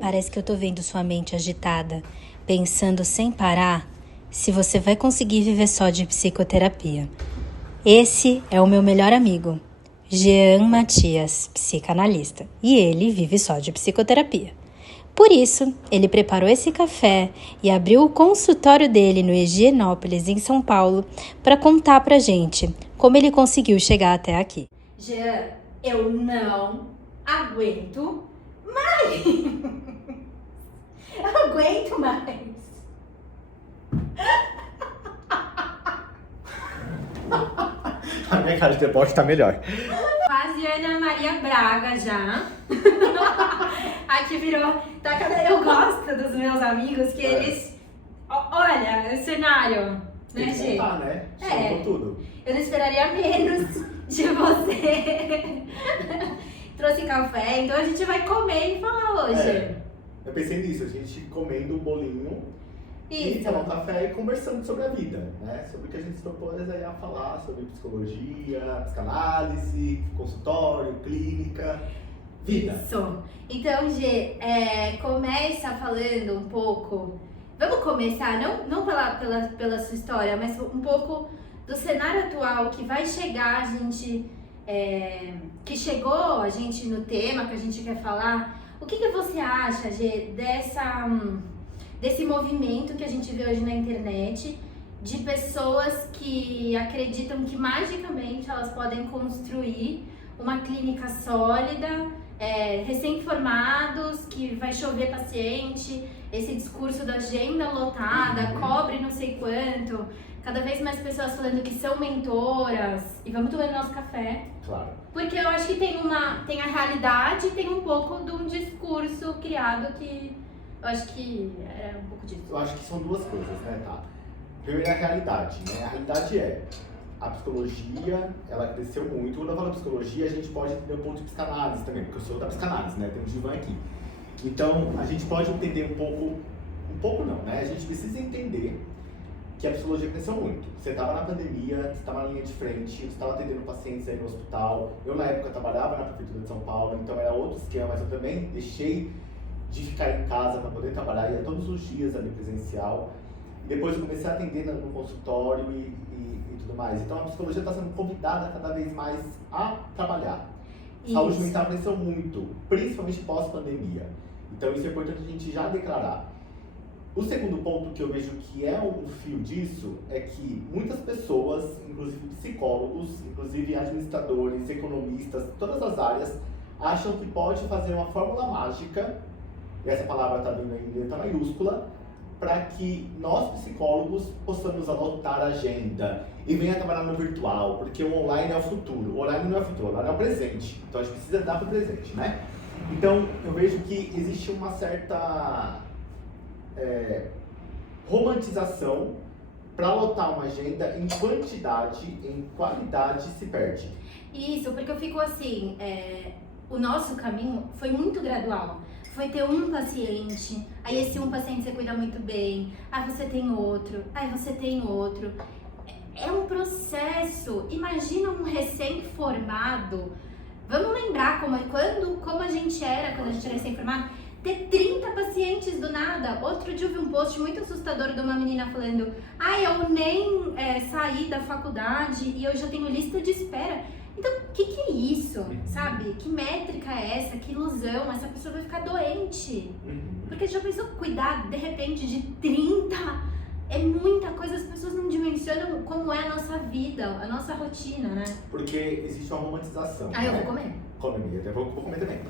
Parece que eu tô vendo sua mente agitada, pensando sem parar se você vai conseguir viver só de psicoterapia. Esse é o meu melhor amigo, Jean Matias, psicanalista, e ele vive só de psicoterapia. Por isso, ele preparou esse café e abriu o consultório dele no Higienópolis, em São Paulo, para contar pra gente como ele conseguiu chegar até aqui. Jean, eu não aguento mais. Eu não aguento mais. A minha cara de deboche tá melhor. Quase Ana Maria Braga já. Aqui virou. Eu gosto dos meus amigos que eles. Olha, o cenário. Tem Né, que Gê? contar, né? Chegou com tudo. Eu não esperaria menos de você. Trouxe café, então a gente vai comer e falar hoje. Eu pensei nisso, a gente comendo um bolinho e tomar um café e conversando sobre a vida, né? Sobre o que a gente se propôs aí a falar, sobre psicologia, psicanálise, consultório, clínica, vida. Isso. Então, Gê, começa falando um pouco. Vamos começar, não pela sua história, mas um pouco do cenário atual que vai chegar a gente, que chegou a gente no tema que a gente quer falar. O que você acha, Gê, desse movimento que a gente vê hoje na internet de pessoas que acreditam que magicamente elas podem construir uma clínica sólida, recém-formados, que vai chover paciente, esse discurso da agenda lotada, cobre não sei quanto, cada vez mais pessoas falando que são mentoras, e vamos tomar nosso café. Claro. Porque eu acho que tem a realidade e tem um pouco de um discurso criado que eu acho que é um pouco disso. Eu acho que são duas coisas, né, tá? Primeiro é a realidade, né? A realidade a psicologia, ela cresceu muito. Quando eu falo psicologia, a gente pode entender um pouco de psicanálise também, porque eu sou da psicanálise, né? Tem um divã aqui. Então, a gente pode entender um pouco não, né? A gente precisa entender que a psicologia cresceu muito. Você estava na pandemia, você estava na linha de frente, você estava atendendo pacientes aí no hospital. Eu, na época, trabalhava na Prefeitura de São Paulo, então era outro esquema, mas eu também deixei de ficar em casa para poder trabalhar, ia todos os dias ali presencial. Depois eu comecei a atender no consultório e tudo mais. Então a psicologia está sendo convidada cada vez mais a trabalhar. A saúde mental cresceu muito, principalmente pós-pandemia. Então isso é importante a gente já declarar. O segundo ponto que eu vejo que é um fio disso é que muitas pessoas, inclusive psicólogos, inclusive administradores, economistas, todas as áreas, acham que pode fazer uma fórmula mágica, e essa palavra está vindo em letra maiúscula, para que nós psicólogos possamos anotar a agenda e venha trabalhar no virtual, porque o online é o futuro. O online não é o futuro, o online é o presente. Então a gente precisa dar para o presente, né? Então eu vejo que existe uma certa romantização para lotar uma agenda em quantidade, em qualidade se perde. Isso, porque eu fico assim, o nosso caminho foi muito gradual. Foi ter um paciente, aí esse um paciente você cuida muito bem, aí você tem outro, aí você tem outro. É um processo. Imagina um recém-formado. Vamos lembrar como a gente era quando a gente era recém-formado? Ter 30 pacientes do nada. Outro dia eu vi um post muito assustador de uma menina falando: eu nem saí da faculdade e eu já tenho lista de espera. Então, o que é isso, sabe? Que métrica é essa? Que ilusão? Essa pessoa vai ficar doente. Porque já pensou cuidar, de repente, de 30? É muita coisa, as pessoas não dimensionam como é a nossa vida, a nossa rotina, né? Porque existe uma romantização. Eu vou comer. Eu vou comer também.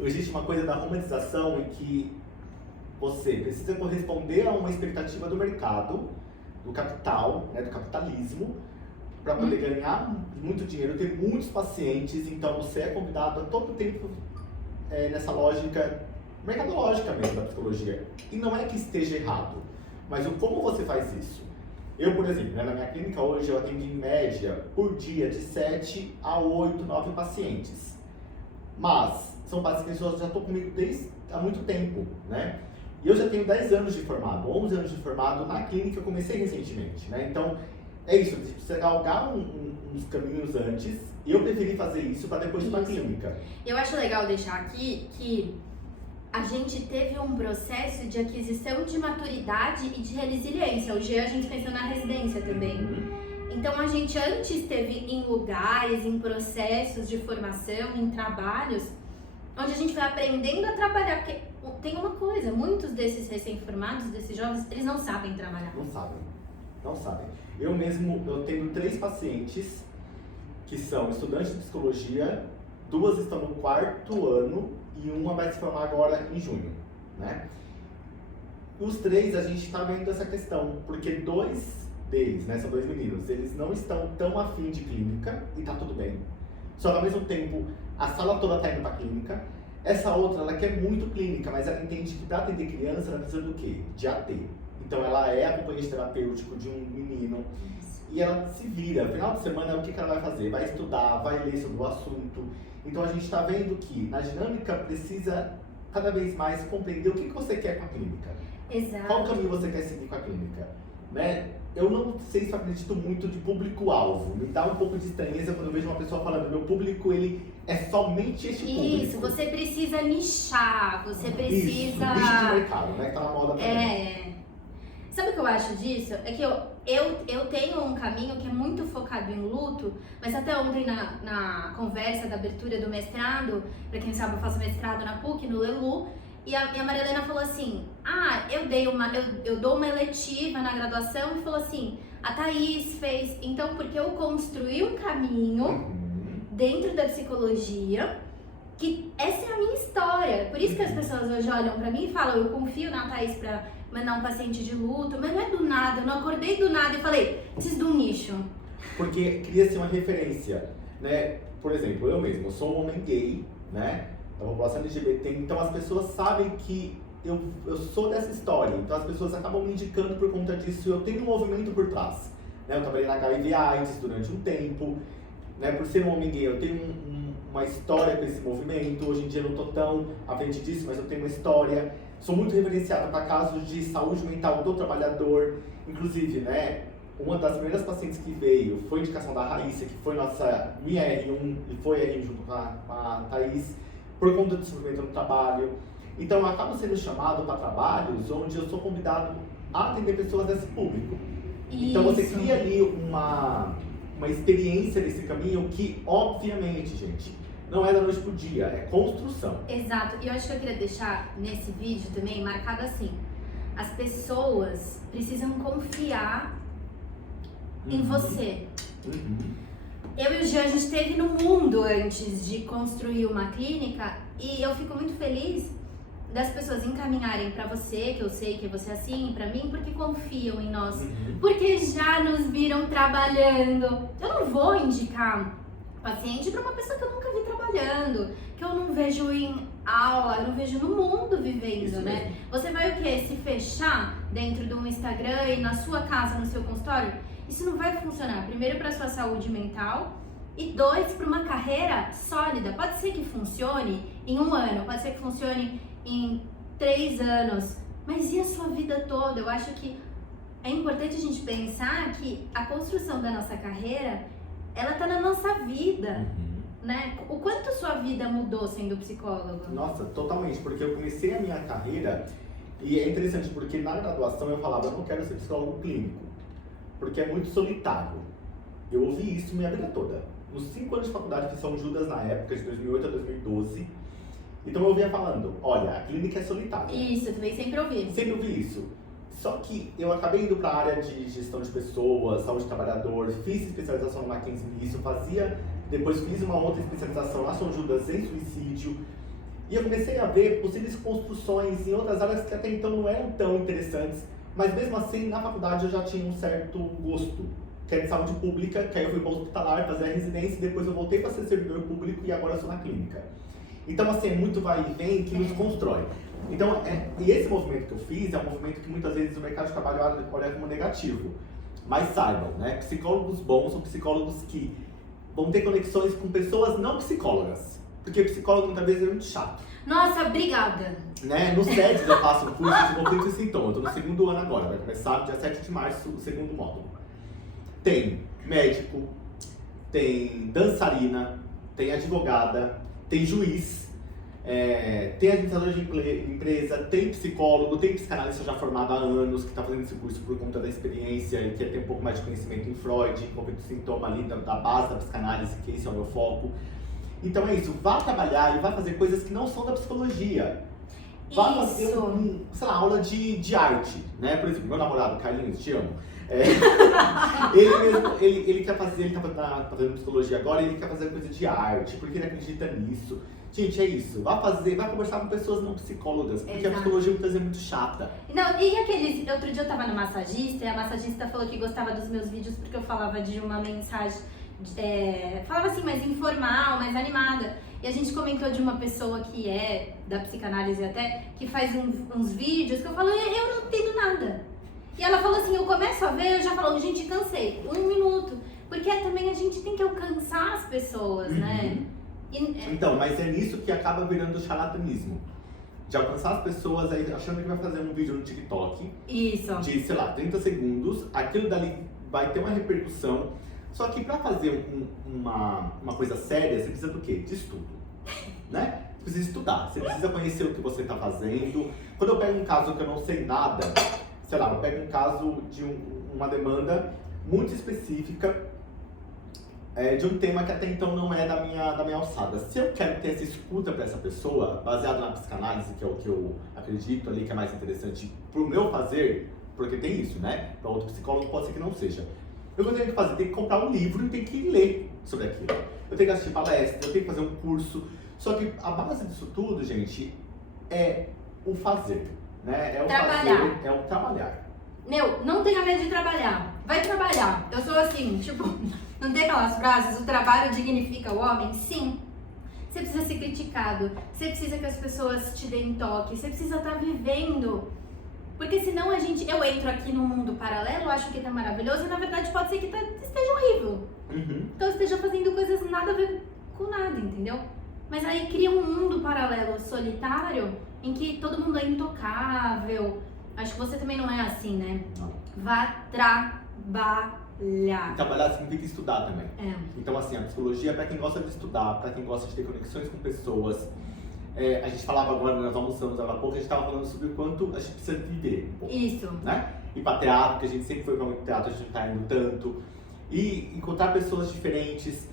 Existe uma coisa da romantização em que você precisa corresponder a uma expectativa do mercado, do capital, né, do capitalismo, para poder ganhar muito dinheiro, ter muitos pacientes. Então você é convidado a todo tempo nessa lógica mercadológica mesmo da psicologia. E não é que esteja errado, mas o como você faz isso. Eu, por exemplo, na minha clínica hoje eu atendo em média por dia de 7 a 8, 9 pacientes. Mas são pacientes que já estão comigo há muito tempo, né? E eu já tenho 10 anos de formado, 11 anos de formado na clínica, eu comecei recentemente, né? Então, é isso, a gente precisa galgar uns caminhos antes Eu preferi fazer isso para depois ir pra Isso. clínica. Eu acho legal deixar aqui que a gente teve um processo de aquisição de maturidade e de resiliência. O G a gente fez na residência também. Então a gente antes esteve em lugares, em processos de formação, em trabalhos, onde a gente foi aprendendo a trabalhar. Porque tem uma coisa, muitos desses recém-formados, desses jovens, eles não sabem trabalhar. Não sabem. Eu mesmo, eu tenho 3 pacientes que são estudantes de psicologia, 2 estão no 4º ano e uma vai se formar agora em junho, né? Os 3 a gente tá vendo essa questão, porque 2 deles, né, são 2 meninos, eles não estão tão afim de clínica e tá tudo bem. Só que ao mesmo tempo, a sala toda tá indo pra clínica. Essa outra, ela quer muito clínica, mas ela entende que pra atender criança, ela precisa do quê? De AT. Então ela é acompanhante terapêutico de um menino e ela se vira. Final de semana, o que ela vai fazer? Vai estudar, vai ler sobre o assunto. Então a gente está vendo que na dinâmica precisa cada vez mais compreender o que você quer com a clínica. Exato. Qual caminho você quer seguir com a clínica? Né? Eu não sei se eu acredito muito de público-alvo. Me dá um pouco de estranheza quando eu vejo uma pessoa falando meu público, ele é somente este público. Isso, você precisa nichar, você precisa... Isso, nicho de mercado, né? Que tá na moda também. Sabe o que eu acho disso? É que eu tenho um caminho que é muito focado em luto, mas até ontem na conversa da abertura do mestrado, pra quem sabe eu faço mestrado na PUC, no Lelu, e a Maria Helena falou assim, eu dou uma eletiva na graduação e falou assim, a Thaís fez, então porque eu construí um caminho dentro da psicologia, que essa é a minha história, por isso que as pessoas hoje olham pra mim e falam, eu confio na Thaís pra mandar um paciente de luto, mas não é do nada, eu não acordei do nada e falei, preciso de um nicho. Porque cria-se uma referência, né? Por exemplo, eu mesmo, eu sou um homem gay, né? Da população LGBT, então as pessoas sabem que eu sou dessa história, então as pessoas acabam me indicando por conta disso, eu tenho um movimento por trás, né? Eu trabalhei na HIV/AIDS durante um tempo, né? Por ser um homem gay, eu tenho uma história com esse movimento, hoje em dia eu não tô tão à frente disso, mas eu tenho uma história. Sou muito referenciado para casos de saúde mental do trabalhador, inclusive, né? Uma das primeiras pacientes que veio foi a indicação da Raíssa, que foi minha R1 e foi R1 junto com a Thaís, por conta do desenvolvimento no trabalho. Então eu acabo sendo chamado para trabalhos onde eu sou convidado a atender pessoas desse público. Isso. Então você cria ali uma experiência nesse caminho que, obviamente, gente, não é da noite pro dia, é construção. Exato, e eu acho que eu queria deixar nesse vídeo também marcado assim, as pessoas precisam confiar em você. Eu e o Jean, a gente esteve no mundo antes de construir uma clínica e eu fico muito feliz das pessoas encaminharem pra você, que eu sei que você é assim, pra mim, porque confiam em nós, porque já nos viram trabalhando. Eu não vou indicar paciente pra uma pessoa que eu nunca vi trabalhando, que eu não vejo em aula, eu não vejo no mundo vivendo, Isso né? mesmo. Você vai o quê? Se fechar dentro de um Instagram e na sua casa, no seu consultório? Isso não vai funcionar. Primeiro pra sua saúde mental e 2, pra uma carreira sólida. Pode ser que funcione em 1 ano, pode ser que funcione em 3 anos, mas e a sua vida toda? Eu acho que é importante a gente pensar que a construção da nossa carreira, ela tá na nossa vida, né? O quanto sua vida mudou sendo psicólogo? Nossa, totalmente, porque eu comecei a minha carreira e é interessante porque na graduação eu falava, eu não quero ser psicólogo clínico, porque é muito solitário. Eu ouvi isso minha vida toda. Nos 5 anos de faculdade, eu fiz São Judas na época, de 2008 a 2012, então eu vinha falando, olha, a clínica é solitária. Isso, eu também sempre ouvi. Sempre ouvi isso. Só que eu acabei indo para a área de gestão de pessoas, saúde do trabalhador, fiz especialização no Mackenzie nisso, depois fiz uma outra especialização na São Judas em suicídio. E eu comecei a ver possíveis construções em outras áreas que até então não eram tão interessantes, mas mesmo assim, na faculdade eu já tinha um certo gosto, que é de saúde pública, que aí eu fui para o hospitalar, fazer a residência, e depois eu voltei para ser servidor público e agora eu sou na clínica. Então, assim, é muito vai e vem que nos constrói. Então, e esse movimento que eu fiz é um movimento que muitas vezes o mercado de trabalho olha como negativo. Mas saibam, né? Psicólogos bons são psicólogos que vão ter conexões com pessoas não psicólogas. Porque o psicólogo muitas vezes é muito chato. Nossa, obrigada! Né? No SEDES eu faço um curso de conflito e sintomas. Eu tô no 2º ano agora, vai começar dia 7 de março o 2º módulo. Tem médico, tem dançarina, tem advogada, tem juiz, tem administrador de empresa, tem psicólogo, tem psicanalista já formado há anos, que está fazendo esse curso por conta da experiência e quer ter um pouco mais de conhecimento em Freud, em qualquer sintoma ali da base da psicanálise, que esse é o meu foco. Então é isso, vá trabalhar e vá fazer coisas que não são da psicologia. Vá fazer, sei lá, aula de arte, né? Por exemplo, meu namorado, Carlinhos, te amo. Ele quer fazer, ele tá fazendo psicologia agora, ele quer fazer coisa de arte, porque ele acredita nisso. Gente, é isso. Vai conversar com pessoas não psicólogas, porque a psicologia muitas vezes é muito chata. Não, e aqueles... Outro dia eu tava no massagista e a massagista falou que gostava dos meus vídeos porque eu falava de uma mensagem... falava assim, mais informal, mais animada. E a gente comentou de uma pessoa que é da psicanálise até, que faz uns vídeos que eu falo, eu não entendo nada. E ela falou assim, eu começo a ver, eu já falo, gente, cansei, 1 minuto. Porque também a gente tem que alcançar as pessoas, né? Então, mas é nisso que acaba virando charlatanismo. De alcançar as pessoas aí achando que vai fazer um vídeo no TikTok. Isso. De, sei lá, 30 segundos. Aquilo dali vai ter uma repercussão. Só que pra fazer uma coisa séria, você precisa do quê? De estudo. Né? Você precisa estudar. Você precisa conhecer o que você tá fazendo. Quando eu pego um caso que eu não sei nada, sei lá, eu pego um caso de uma demanda muito específica, de um tema que até então não é da minha alçada. Se eu quero ter essa escuta para essa pessoa, baseado na psicanálise, que é o que eu acredito ali que é mais interessante pro meu fazer, porque tem isso, né? Para outro psicólogo pode ser que não seja. Eu tenho que fazer, tenho que comprar um livro e tenho que ler sobre aquilo. Eu tenho que assistir palestra, eu tenho que fazer um curso. Só que a base disso tudo, gente, é o fazer, né? É o trabalhar. Fazer, é o trabalhar. Meu, não tenha medo de trabalhar. Vai trabalhar. Eu sou assim, tipo, não tem aquelas frases, o trabalho dignifica o homem? Sim. Você precisa ser criticado, você precisa que as pessoas te deem toque, você precisa estar vivendo. Porque senão eu entro aqui num mundo paralelo, acho que tá maravilhoso e na verdade pode ser que esteja horrível. Então eu esteja fazendo coisas nada a ver com nada, entendeu? Mas aí cria um mundo paralelo solitário em que todo mundo é intocável. Acho que você também não é assim, né? Não. Vá trabalhar. E trabalhar significa estudar também. Então, assim, a psicologia é pra quem gosta de estudar, pra quem gosta de ter conexões com pessoas. A gente falava agora, nós almoçamos agora há pouco, a gente tava falando sobre o quanto a gente precisa viver um pouco. Isso. Né? Ir pra teatro, porque a gente sempre foi pra muito teatro, a gente não tá indo tanto. E encontrar pessoas diferentes.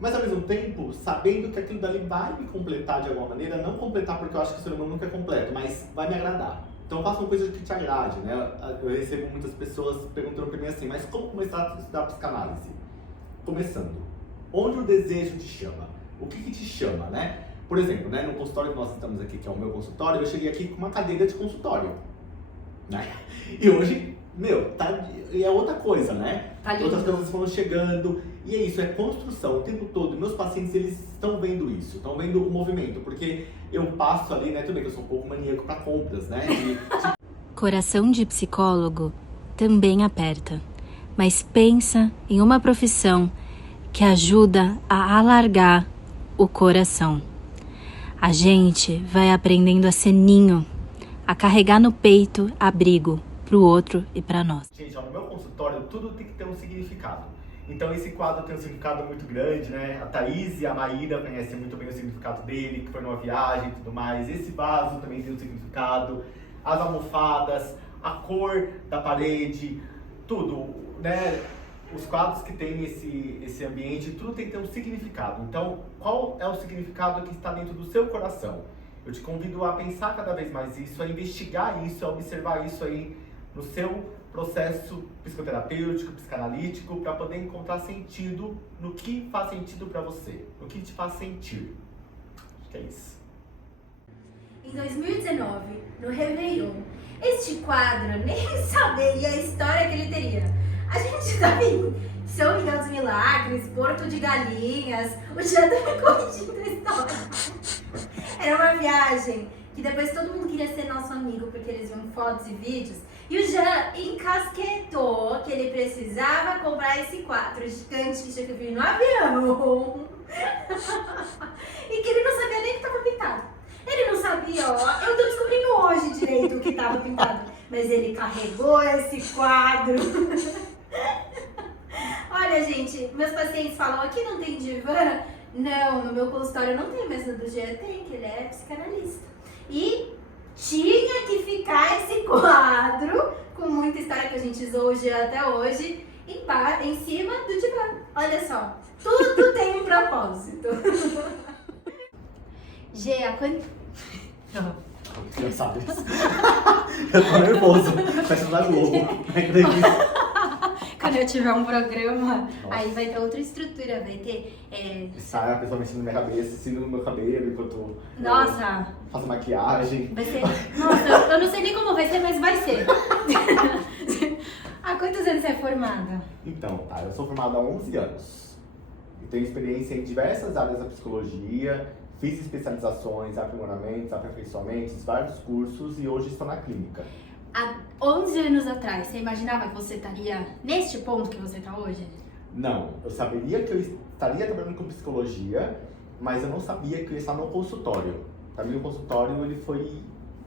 Mas ao mesmo tempo, sabendo que aquilo dali vai me completar de alguma maneira, não completar porque eu acho que o ser humano nunca é completo, mas vai me agradar. Então faça uma coisa que te agrade, né? Eu recebo muitas pessoas perguntando pra mim assim, mas como começar a estudar psicanálise? Começando. Onde o desejo te chama? O que te chama, né? Por exemplo, né, no consultório que nós estamos aqui, que é o meu consultório, eu cheguei aqui com uma cadeira de consultório, né? E hoje, e é outra coisa, né? Outras coisas foram chegando, e é isso, é construção o tempo todo. Meus pacientes, eles estão vendo isso, estão vendo o movimento, porque eu passo ali, né, tudo bem que eu sou um pouco maníaco para compras, né? Coração de psicólogo também aperta, mas pensa em uma profissão que ajuda a alargar o coração. A gente vai aprendendo a ser ninho, a carregar no peito abrigo pro outro e pra nós. Gente, no meu consultório tudo tem que ter um significado. Então esse quadro tem um significado muito grande, né? A Thaís e a Maíra conhecem muito bem o significado dele, que foi numa viagem e tudo mais. Esse vaso também tem um significado. As almofadas, a cor da parede, tudo, né? Os quadros que tem esse ambiente, tudo tem que ter um significado. Então, qual é o significado que está dentro do seu coração? Eu te convido a pensar cada vez mais isso, a investigar isso, a observar isso aí no seu processo psicoterapêutico, psicanalítico, para poder encontrar sentido no que faz sentido para você, no que te faz sentir. Acho que é isso. Em 2019, no Réveillon, este quadro nem saberia a história que ele teria. A gente estava em São Miguel dos Milagres, Porto de Galinhas, o Jean tá me corrigindo a história. Era uma viagem que depois todo mundo queria ser nosso amigo porque eles viam fotos e vídeos. E o Jean encasquetou que ele precisava comprar esse quadro gigante que tinha que vir no avião. E que ele não sabia nem que estava pintado. Ele não sabia, ó, eu tô descobrindo hoje direito o que estava pintado. Mas ele carregou esse quadro. Olha, Olha, gente, meus pacientes falam, aqui não tem divã? Não, no meu consultório não tem, mas no do Jean tem, que ele é psicanalista. E tinha que ficar esse quadro, com muita história que a gente usou o Jean até hoje, em cima do divã. Olha só, tudo tem um propósito. Jean, quando... Engraçado isso. Eu tô nervoso. Parece da Globo. Quando eu tiver um programa, Nossa. aí vai ter outra estrutura, vai ter... Sai a pessoa mexendo na minha cabeça, assim no meu cabelo, enquanto Nossa, eu faço maquiagem. vai ser... Nossa, eu não sei nem como vai ser, mas vai ser. Há quantos anos você é formada? Então, tá, eu sou formado há 11 anos. Eu tenho experiência em diversas áreas da psicologia, fiz especializações, aprimoramentos, aperfeiçoamentos, vários cursos e hoje estou na clínica. Há 11 anos atrás, você imaginava que você estaria neste ponto que você está hoje? Não, eu saberia que eu estaria trabalhando com psicologia, mas eu não sabia que eu ia estar no consultório. Para mim, o consultório ele foi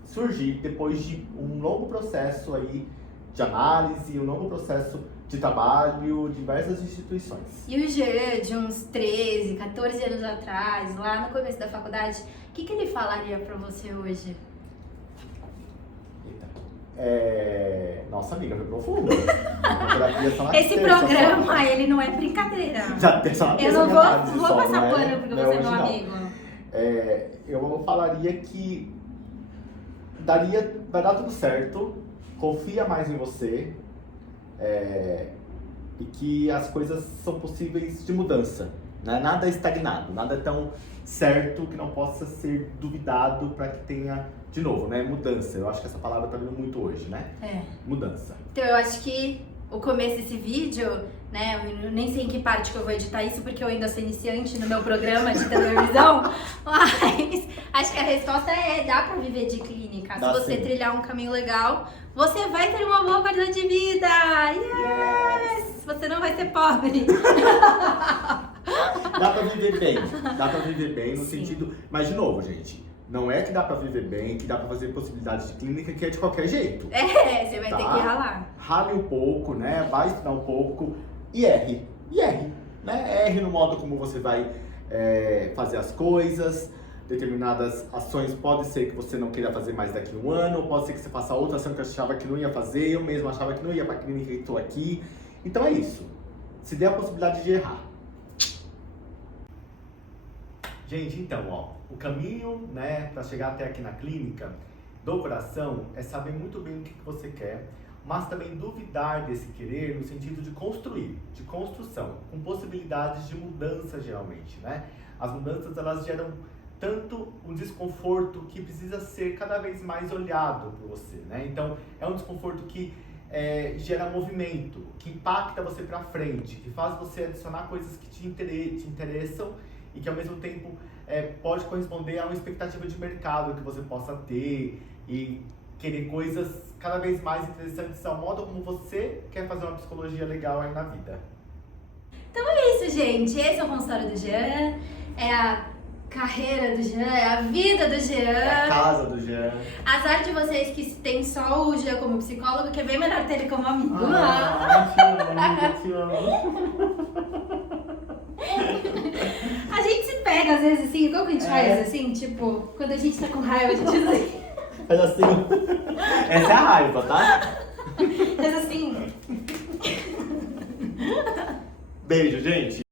surgir depois de um longo processo aí de análise, um longo processo de trabalho, de diversas instituições. E o Jean, de uns 13, 14 anos atrás, lá no começo da faculdade, o que ele falaria pra você hoje? Nossa amiga, foi profundo. Terapia só na Esse terça, programa, só. ele não é brincadeira. Só na Eu terça não metade vou só, passar né? pano porque Não, você é hoje meu não. amigo. Eu falaria que vai dar tudo certo, confia mais em você e que as coisas são possíveis de mudança. Né? Nada é estagnado, nada é tão certo que não possa ser duvidado para que tenha, de novo, né? Mudança. Eu acho que essa palavra tá vindo muito hoje, né? Mudança. Então eu acho que o começo desse vídeo, né, eu nem sei em que parte que eu vou editar isso, porque eu ainda sou iniciante no meu programa de televisão, mas acho que a resposta é, dá pra viver de clínica. Dá Se você sim. trilhar um caminho legal, você vai ter uma boa qualidade de vida! Yes! Você não vai ser pobre! Dá pra viver bem. Dá pra viver bem no Sim. sentido... Mas, de novo, gente, não é que dá pra viver bem, que dá pra fazer possibilidades de clínica, que é de qualquer jeito. Você vai Tá. ter que ralar. Rale um pouco, né? Vai estudar um pouco e erre. Né? Erre no modo como você vai fazer as coisas. Determinadas ações pode ser que você não queira fazer mais daqui a um ano, ou pode ser que você faça outra ação que eu achava que não ia fazer, eu mesmo achava que não ia pra clínica e estou aqui. Então é isso. Se dê a possibilidade de errar. Gente, então, ó, o caminho, né, para chegar até aqui na clínica do coração é saber muito bem o que você quer, mas também duvidar desse querer no sentido de construir, de construção, com possibilidades de mudança geralmente, né? As mudanças, elas geram tanto um desconforto que precisa ser cada vez mais olhado por você, né? Então, é um desconforto que gera movimento, que impacta você para frente, que faz você adicionar coisas que te interessam e que ao mesmo tempo pode corresponder a uma expectativa de mercado que você possa ter e querer coisas cada vez mais interessantes ao modo como você quer fazer uma psicologia legal aí na vida. Então é isso, gente. Esse é o consultório do Jean, é a carreira do Jean, é a vida do Jean. É a casa do Jean. Azar de vocês que tem só o Jean como psicólogo, que é bem melhor ter ele como amigo. Te amo. A gente se pega às vezes assim, igual que a gente faz assim, tipo, quando a gente tá com raiva, a gente faz assim. Faz assim. Essa é a raiva, tá? Faz assim. Beijo, gente.